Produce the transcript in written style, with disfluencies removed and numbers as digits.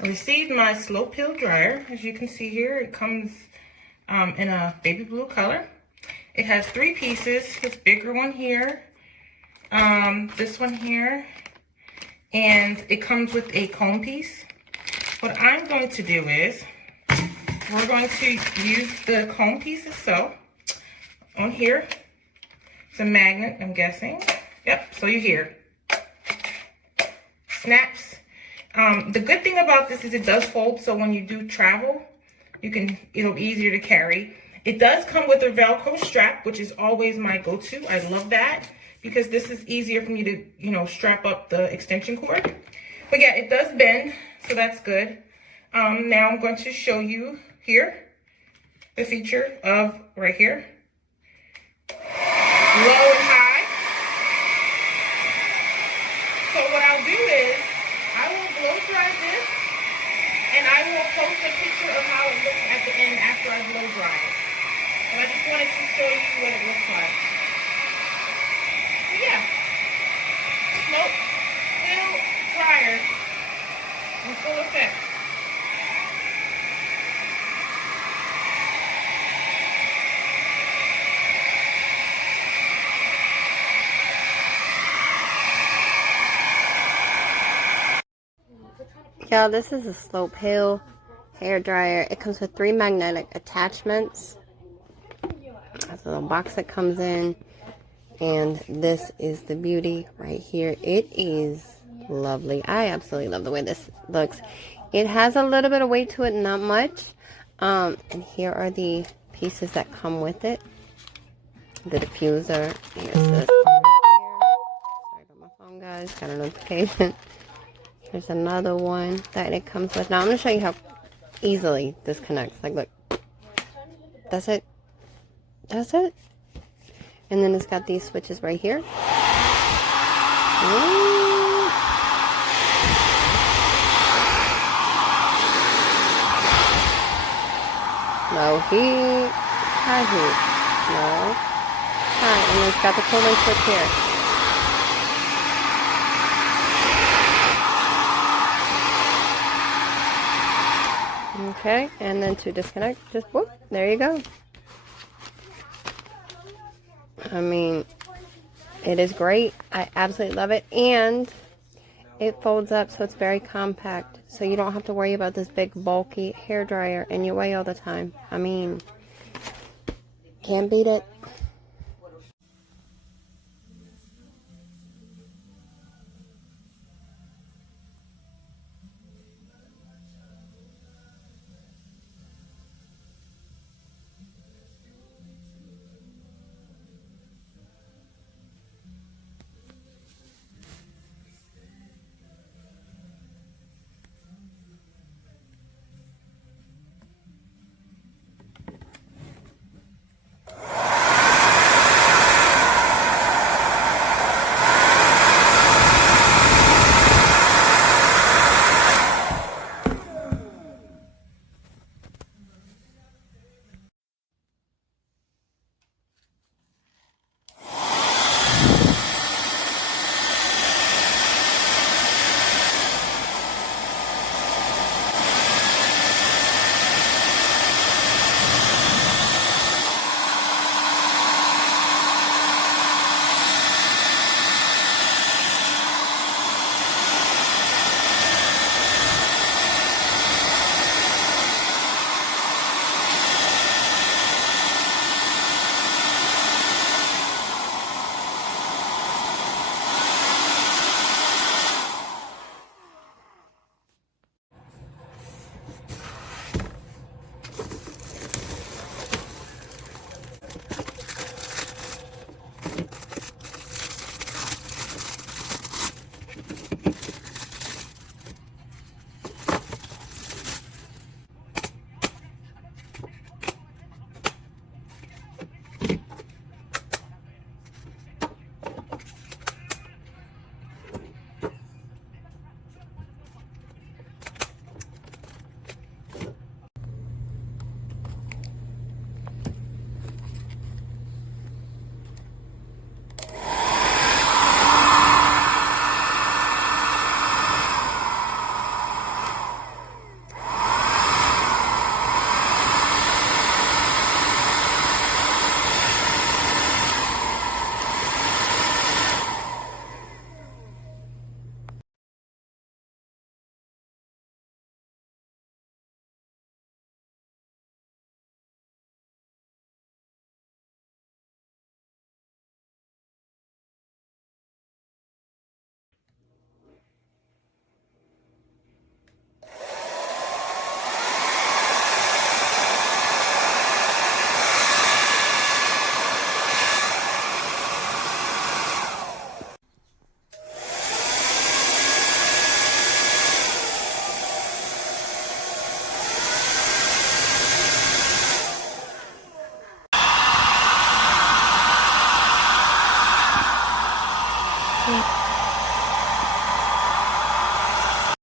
I received my Slopehill dryer. As you can see here, it comes in a baby blue color. It has 3 pieces, this bigger one here, this one here, and it comes with a comb piece. What I'm going to do is, we're going to use the comb pieces. So, on here, it's a magnet, I'm guessing. Yep, so you're here. Snaps. The good thing about this is it does fold, so when you do travel, it'll be easier to carry. It does come with a Velcro strap, which is always my go-to. I love that because this is easier for me to, strap up the extension cord. But yeah, it does bend, so that's good. Now I'm going to show you here the feature of right here. Low and high. So what I'll do is I will blow dry this and I will post a picture of how it looks at the end after I blow dry it. But I just wanted to show you what it looks like. So yeah, Slopehill dryer in full effect. Y'all, this is a Slopehill hairdryer. It comes with 3 magnetic attachments. That's a little box that comes in. And this is the beauty right here. It is lovely. I absolutely love the way this looks. It has a little bit of weight to it, not much. And here are the pieces that come with it. The diffuser. Here's this. Sorry about my phone, guys. Got a notification. There's another one that it comes with. Now, I'm going to show you how easily this connects. Like, look. That's it. That's it. And then it's got these switches right here. Low heat. High heat. Low. High. And then it's got the cooling switch here. Okay, and then to disconnect, just whoop, there you go. I mean, it is great. I absolutely love it. And it folds up, so it's very compact. So you don't have to worry about this big, bulky hairdryer in your way all the time. I mean, can't beat it.